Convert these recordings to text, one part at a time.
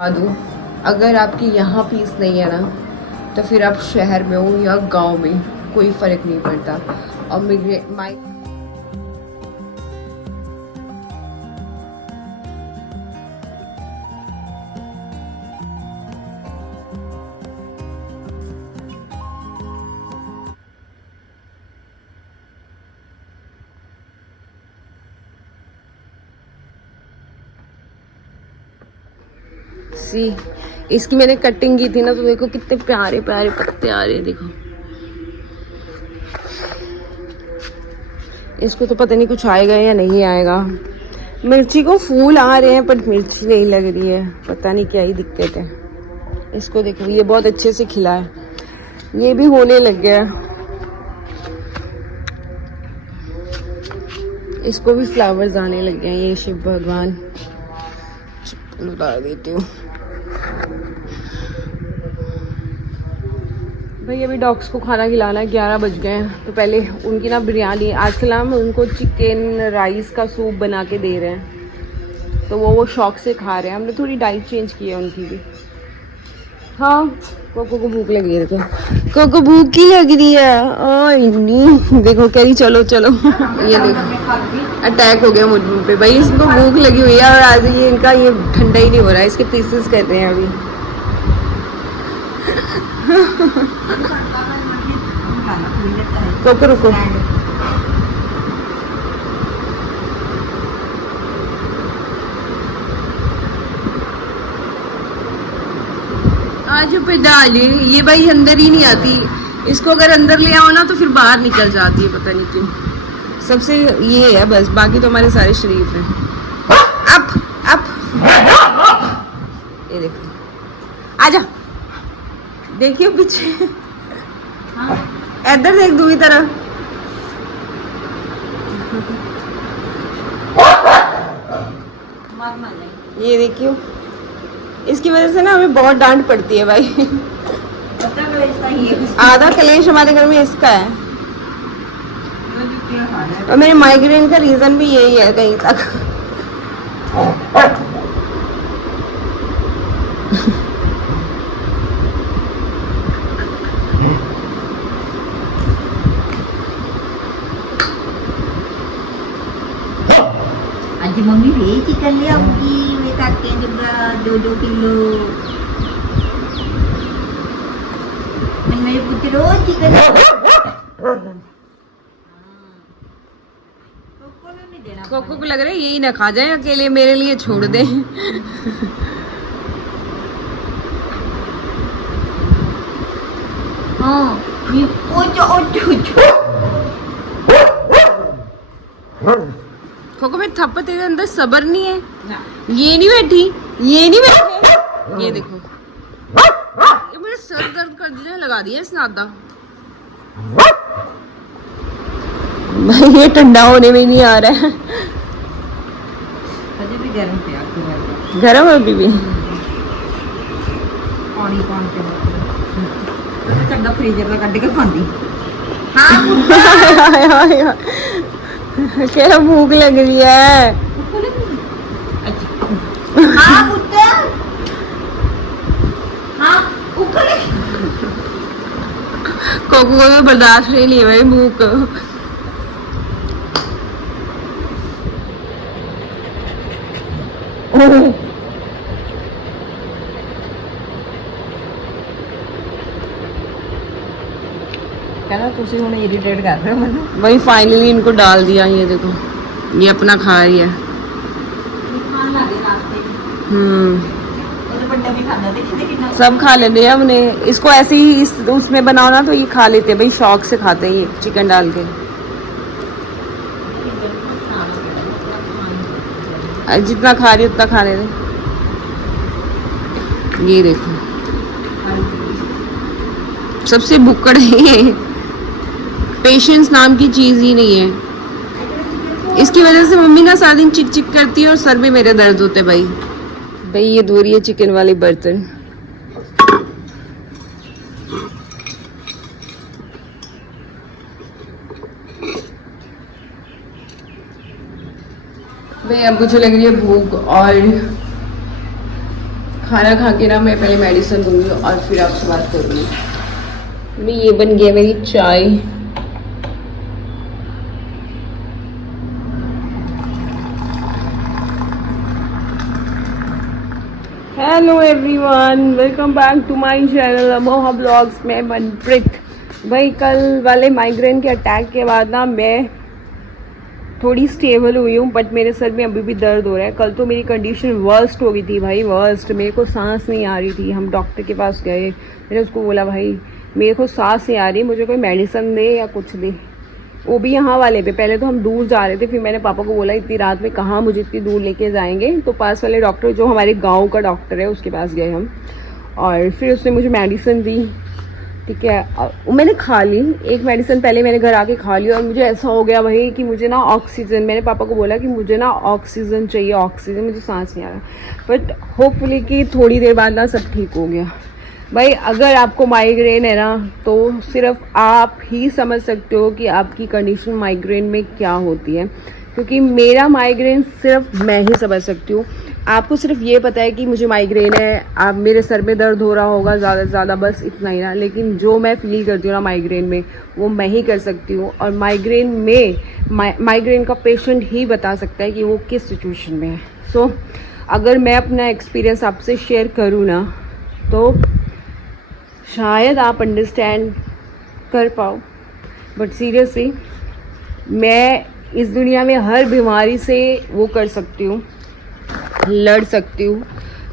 दूँ, अगर आपकी यहाँ पीस नहीं है ना तो फिर आप शहर में हो या गांव में, कोई फ़र्क नहीं पड़ता। और मेरे माई सी इसकी मैंने कटिंग की थी ना, तो देखो कितने प्यारे प्यारे पत्ते आ रहे हैं। देखो इसको तो पता नहीं कुछ आएगा या नहीं आएगा। मिर्ची को फूल आ रहे हैं पर मिर्ची नहीं लग रही है, पता नहीं क्या ही दिक्कत है। इसको देखो ये बहुत अच्छे से खिला है, ये भी होने लग गया है। इसको भी फ्लावर्स आने लग गए हैं। ये शिव भगवान लगा देती हूँ भाई। अभी डॉग्स को खाना खिलाना है, 11 बज गए हैं। तो पहले उनकी ना बिरयानी, आजकल हम उनको चिकन राइस का सूप बना के दे रहे हैं, तो वो शौक से खा रहे हैं। हमने थोड़ी डाइट चेंज की है उनकी भी। हाँ कोको को भूख लगी है, देखो कोको भूख ही लग रही है। और इतनी देखो कह रही चलो चलो। ये देखो अटैक हो गया मुझ पे भाई, इसको भूख लगी हुई है और आज ये इनका ये ठंडा ही नहीं हो रहा है, इसके पीसेस कर रहे हैं अभी। कोको रुको, आज पे डाली ये भाई अंदर ही नहीं आती। इसको अगर अंदर ले आओ ना तो फिर बाहर निकल जाती है, पता नहीं क्यों। सबसे ये है बस, बाकी तो हमारे सारे शरीफ हैं। अप अप ये देखो, आजा देखिए पीछे, इधर देख दूसरी तरफ। ये देखियो, इसकी वजह से ना हमें बहुत डांट पड़ती है भाई। आधा कलेश हमारे घर में इसका है, और मेरे माइग्रेन का रीजन भी यही है कहीं तक। आज मम्मी भी चिकन ले आऊंगी, मैं काटे दूंगा 2-2 किलो। मेरे पुत्र रोज चिकन कोको को लग रहा है यही ना खा जाए अकेले, मेरे लिए छोड़ दे। हाँ कोको में थप्पड़, तेरे अंदर सब्र नहीं है। ये नहीं बैठी, ये नहीं बैठे, ये देखो ये मेरे सर दर्द कर दिया, लगा दिया इसने आधा। भाई ये ठंडा होने में नहीं आ रहा है, अभी भी गर्म पे आपको गर्म है अभी भी। पानी पान के ठंडा फ्रीजर में कट के खांदी। क्या भूख लग रही है। हाँ पुत्र, हाँ उकले। कोको को तो बर्दाश्त नहीं लिया भाई भूख। तुसी हुणे इरिटेट कर रहे हो मैंने। वही फाइनली इनको डाल दिया। ये देखो ये अपना खा रही है। खान लगे रास्ते और बंदा भी खाता, देखिए कितना सब खा लेते हैं हमने इसको। ऐसे ही इस उसमें बनाओ ना तो ये खा लेते हैं भाई, शौक से खाते हैं ये चिकन डाल के। जितना खा रही उतना खा लेते। ये देखो सबसे भुक्कड़ है ये, पेशेंस नाम की चीज ही नहीं है। इसकी वजह से मम्मी ना सारा दिन चिक चिक करती है और सर में मेरे दर्द होते भाई। भाई ये धो रही है चिकन वाले बर्तन। भाई अब मुझे लग रही है भूख और खाना खा के ना मैं पहले मेडिसिन लूँगी और फिर आपसे बात करूँगी। ये बन गया मेरी चाय। Hello everyone, welcome back to my channel Amoha blogs में मनप्रीत। भाई कल वाले माइग्रेन के अटैक के बाद ना मैं थोड़ी स्टेबल हुई हूँ, बट मेरे सर में अभी भी दर्द हो रहा है। कल तो मेरी कंडीशन वर्स्ट हो गई थी भाई, वर्स्ट। मेरे को सांस नहीं आ रही थी। हम डॉक्टर के पास गए, मैंने उसको बोला भाई मेरे को सांस नहीं आ रही, मुझे कोई मेडिसिन दे या कुछ दे। वो भी यहाँ वाले पे। पहले तो हम दूर जा रहे थे, फिर मैंने पापा को बोला इतनी रात में कहाँ मुझे इतनी दूर लेके जाएंगे। तो पास वाले डॉक्टर जो हमारे गाँव का डॉक्टर है उसके पास गए हम, और फिर उसने मुझे मेडिसिन दी। ठीक है, और मैंने खा ली। एक मेडिसिन पहले मैंने घर आके खा ली और मुझे ऐसा हो गया भाई कि मुझे ना ऑक्सीजन, मैंने पापा को बोला कि मुझे ना ऑक्सीजन चाहिए, ऑक्सीजन, मुझे सांस नहीं आ रहा। बट होपफुली कि थोड़ी देर बाद ना सब ठीक हो गया। भाई अगर आपको माइग्रेन है ना तो सिर्फ आप ही समझ सकते हो कि आपकी कंडीशन माइग्रेन में क्या होती है, क्योंकि मेरा माइग्रेन सिर्फ मैं ही समझ सकती हूँ। आपको सिर्फ ये पता है कि मुझे माइग्रेन है, आप मेरे सर में दर्द हो रहा होगा ज़्यादा से ज़्यादा, बस इतना ही ना। लेकिन जो मैं फील करती हूँ ना माइग्रेन में, वो मैं ही कर सकती हूँ। और माइग्रेन में माइग्रेन का पेशेंट ही बता सकता है कि वो किस सिचुएशन में है। सो अगर मैं अपना एक्सपीरियंस आपसे शेयर करूँ ना तो शायद आप अंडरस्टैंड कर पाओ। बट सीरियसली मैं इस दुनिया में हर बीमारी से वो कर सकती हूँ, लड़ सकती हूँ,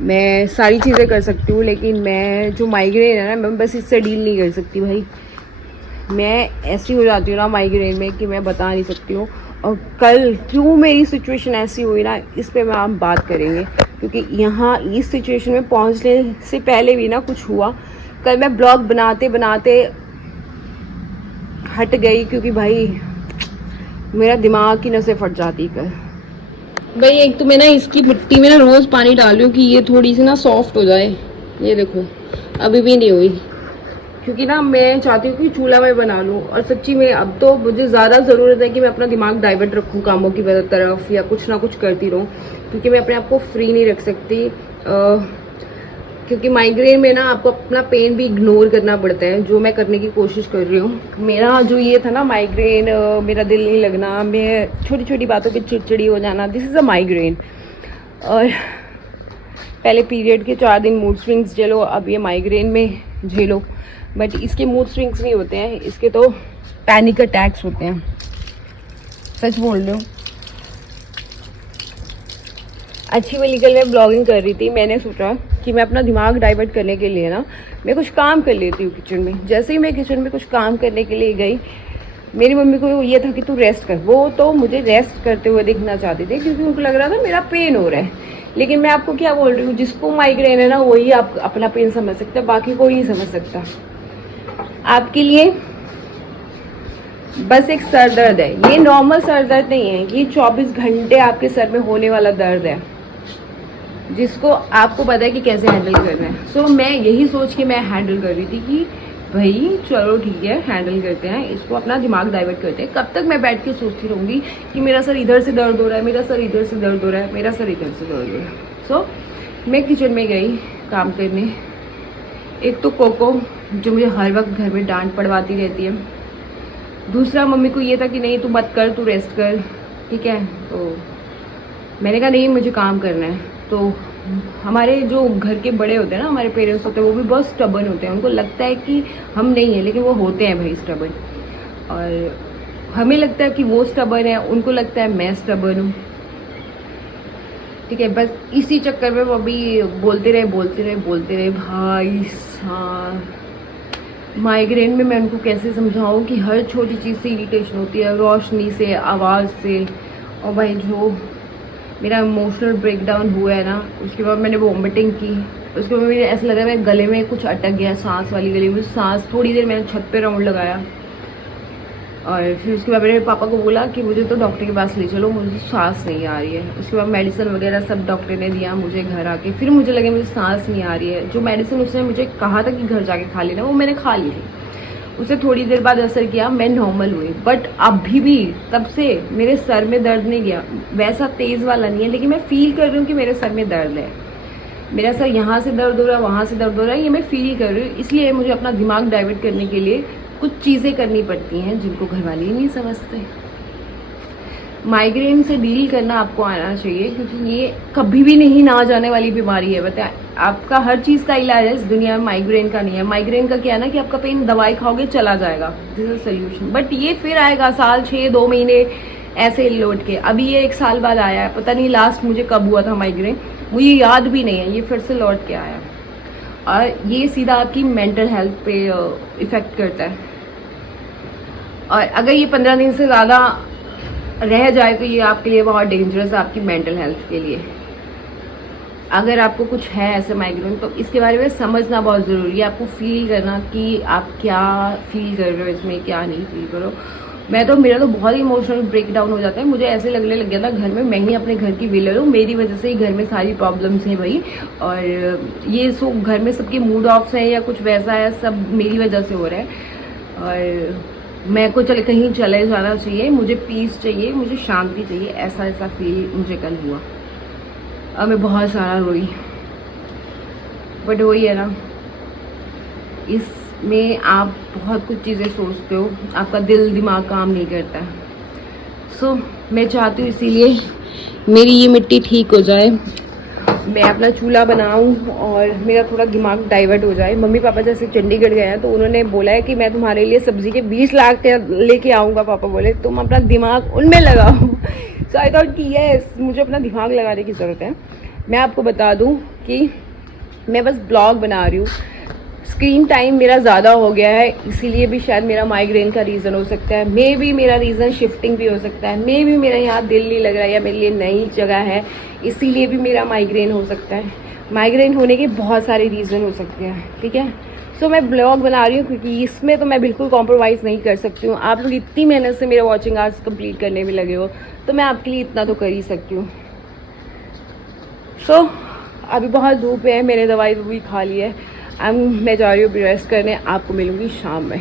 मैं सारी चीज़ें कर सकती हूँ, लेकिन मैं जो माइग्रेन है ना, मैं बस इससे डील नहीं कर सकती भाई। मैं ऐसी हो जाती हूँ ना माइग्रेन में कि मैं बता नहीं सकती हूँ। और कल क्यों मेरी सिचुएशन ऐसी हुई ना, इस पे मैं आप बात करेंगे, क्योंकि यहाँ इस सिचुएशन में पहुँचने से पहले भी ना कुछ हुआ। कल मैं ब्लॉग बनाते बनाते हट गई, क्योंकि भाई मेरा दिमाग की नसें फट जाती कल। भाई एक तो मैं ना इसकी मिट्टी में ना रोज़ पानी डाल रही हूँ कि ये थोड़ी सी ना सॉफ्ट हो जाए। ये देखो अभी भी नहीं हुई, क्योंकि ना मैं चाहती हूँ कि चूल्हा में बना लूँ। और सच्ची में अब तो मुझे ज़्यादा ज़रूरत है कि मैं अपना दिमाग डाइवर्ट रखूँ कामों की तरफ, या कुछ ना कुछ करती रहूँ, क्योंकि मैं अपने आप को फ्री नहीं रख सकती। क्योंकि माइग्रेन में ना आपको अपना पेन भी इग्नोर करना पड़ता है, जो मैं करने की कोशिश कर रही हूँ। मेरा जो ये था ना माइग्रेन, मेरा दिल नहीं लगना, मैं छोटी छोटी बातों पे चिड़चिड़ी हो जाना, दिस इज़ अ माइग्रेन। और पहले पीरियड के 4 दिन मूड स्विंग्स झेलो, अब ये माइग्रेन में झेलो। बट इसके मूड स्विंग्स नहीं होते हैं, इसके तो पैनिक अटैक्स होते हैं। सच बोल रही हूँ। अच्छी वाली कल मैं ब्लॉगिंग कर रही थी, मैंने सोचा कि मैं अपना दिमाग डाइवर्ट करने के लिए ना मैं कुछ काम कर लेती हूँ किचन में। जैसे ही मैं किचन में कुछ काम करने के लिए गई, मेरी मम्मी को ये था कि तू रेस्ट कर। वो तो मुझे रेस्ट करते हुए देखना चाहते थे, क्योंकि उनको लग रहा था मेरा पेन हो रहा है। लेकिन मैं आपको क्या बोल रही हूँ, जिसको माइग्रेन है ना वही आप अपना पेन समझ सकता है, बाकी कोई नहीं समझ सकता। आपके लिए बस एक सर दर्द है, ये नॉर्मल सर दर्द नहीं है, ये 24 घंटे आपके सर में होने वाला दर्द है, जिसको आपको पता है कि कैसे हैंडल करना है। सो मैं यही सोच के मैं हैंडल कर रही थी कि भाई चलो ठीक है, हैंडल करते हैं इसको, अपना दिमाग डाइवर्ट करते हैं। कब तक मैं बैठ के सोचती रहूँगी कि मेरा सर इधर से दर्द हो रहा है, मेरा सर इधर से दर्द हो रहा है, मेरा सर इधर से दर्द हो रहा है। सो मैं किचन में गई काम करने। एक तो कोको जो मुझे हर वक्त घर में डांट पड़वाती रहती है, दूसरा मम्मी को ये था कि नहीं तू मत कर, तू रेस्ट कर, ठीक है। तो मैंने कहा नहीं मुझे काम करना है। तो हमारे जो घर के बड़े होते हैं ना, हमारे पेरेंट्स होते हैं, वो भी बहुत स्टबर्न होते हैं। उनको लगता है कि हम नहीं है, लेकिन वो होते हैं भाई स्टबर्न। और हमें लगता है कि वो स्टबर्न है, उनको लगता है मैं स्टबर्न हूँ, ठीक है। बस इसी चक्कर में वो अभी बोलते रहे भाई साहब। माइग्रेन में मैं उनको कैसे समझाऊँ कि हर छोटी चीज़ से इरिटेशन होती है, रोशनी से, आवाज़ से। और भाई जो मेरा इमोशनल ब्रेकडाउन हुआ है ना, उसके बाद मैंने वॉमिटिंग की, उसके बाद मुझे ऐसा लगा मेरे गले में कुछ अटक गया, सांस वाली गले में सांस। थोड़ी देर मैंने छत पे राउंड लगाया, और फिर उसके बाद मैंने पापा को बोला कि मुझे तो डॉक्टर के पास ले चलो, मुझे सांस नहीं आ रही है। उसके बाद मेडिसिन वगैरह सब डॉक्टर ने दिया मुझे घर आके। फिर मुझे लगे मुझे सांस नहीं आ रही है। जो मेडिसिन उसने मुझे कहा था कि घर जाके खा लेना, वो मैंने खा ली थी। उसे थोड़ी देर बाद असर किया, मैं नॉर्मल हुई। बट अभी भी तब से मेरे सर में दर्द नहीं गया, वैसा तेज़ वाला नहीं है, लेकिन मैं फील कर रही हूँ कि मेरे सर में दर्द है। मेरा सर यहाँ से दर्द हो रहा है, वहाँ से दर्द हो रहा है, ये मैं फील कर रही हूँ। इसलिए मुझे अपना दिमाग डाइवर्ट करने के लिए कुछ चीज़ें करनी पड़ती हैं जिनको घर वाले ही नहीं समझते। माइग्रेन से डील करना आपको आना चाहिए, क्योंकि ये कभी भी नहीं ना जाने वाली बीमारी है। बताए, आपका हर चीज़ का इलाज है इस दुनिया में, माइग्रेन का नहीं है। माइग्रेन का क्या है ना कि आपका पेन दवाई खाओगे चला जाएगा, दिस इज सोल्यूशन। बट ये फिर आएगा साल 6 2 महीने ऐसे लौट के। अभी ये 1 साल बाद आया है, पता नहीं लास्ट मुझे कब हुआ था माइग्रेन, मुझे याद भी नहीं है, ये फिर से लौट के आया। और ये सीधा आपकी मेंटल हेल्थ पे इफ़ेक्ट करता है। और अगर ये 15 दिन से ज़्यादा रह जाए तो ये आपके लिए बहुत डेंजरस है, आपकी मेंटल हेल्थ के लिए। अगर आपको कुछ है ऐसे माइग्रेन तो इसके बारे में समझना बहुत ज़रूरी है, आपको फील करना कि आप क्या फील कर रहे हो इसमें, क्या नहीं फील करो। मेरा तो बहुत इमोशनल ब्रेकडाउन हो जाता है, मुझे ऐसे लगने लग गया था घर में मैं ही अपने घर की विलर हूँ, मेरी वजह से ही घर में सारी प्रॉब्लम्स हैं भाई। और ये सब घर में सबके मूड ऑफ्स हैं या कुछ वैसा है, सब मेरी वजह से हो रहा है। और मैं को कहीं चले जाना चाहिए, मुझे पीस चाहिए, मुझे शांति चाहिए, ऐसा फील मुझे कल हुआ। और मैं बहुत सारा रोई, बट वही है ना, इसमें आप बहुत कुछ चीज़ें सोचते हो, आपका दिल दिमाग काम नहीं करता है। सो मैं चाहती हूँ इसीलिए मेरी ये मिट्टी ठीक हो जाए, मैं अपना चूल्हा बनाऊं और मेरा थोड़ा दिमाग डाइवर्ट हो जाए। मम्मी पापा जैसे चंडीगढ़ गए हैं तो उन्होंने बोला है कि मैं तुम्हारे लिए सब्जी के 20 लाख लेके आऊँगा। पापा बोले तुम अपना दिमाग उनमें लगाओ। सो आई थॉट कि यस, मुझे अपना दिमाग लगाने की ज़रूरत है। मैं आपको बता दूँ कि मैं बस ब्लॉग बना रही हूँ, स्क्रीन टाइम मेरा ज़्यादा हो गया है, इसीलिए भी शायद मेरा माइग्रेन का रीज़न हो सकता है। मे भी मेरा रीज़न शिफ्टिंग भी हो सकता है, मे भी मेरा यहाँ दिल नहीं लग रहा है या मेरे लिए नई जगह है, इसीलिए भी मेरा माइग्रेन हो सकता है। माइग्रेन होने के बहुत सारे रीज़न हो सकते हैं, ठीक है। सो मैं ब्लॉग बना रही हूँ क्योंकि इसमें तो मैं बिल्कुल कॉम्प्रोमाइज़ नहीं कर सकती हूँ। आप लोग इतनी मेहनत से मेरा वॉचिंग आवर्स कंप्लीट करने में लगे हो तो मैं आपके लिए इतना तो कर ही सकती हूँ। सो अभी बहुत धूप है, मैंने दवाई भी खा ली है, मैं जा रही हूँ रेस्ट करने। आपको मिलूँगी शाम में।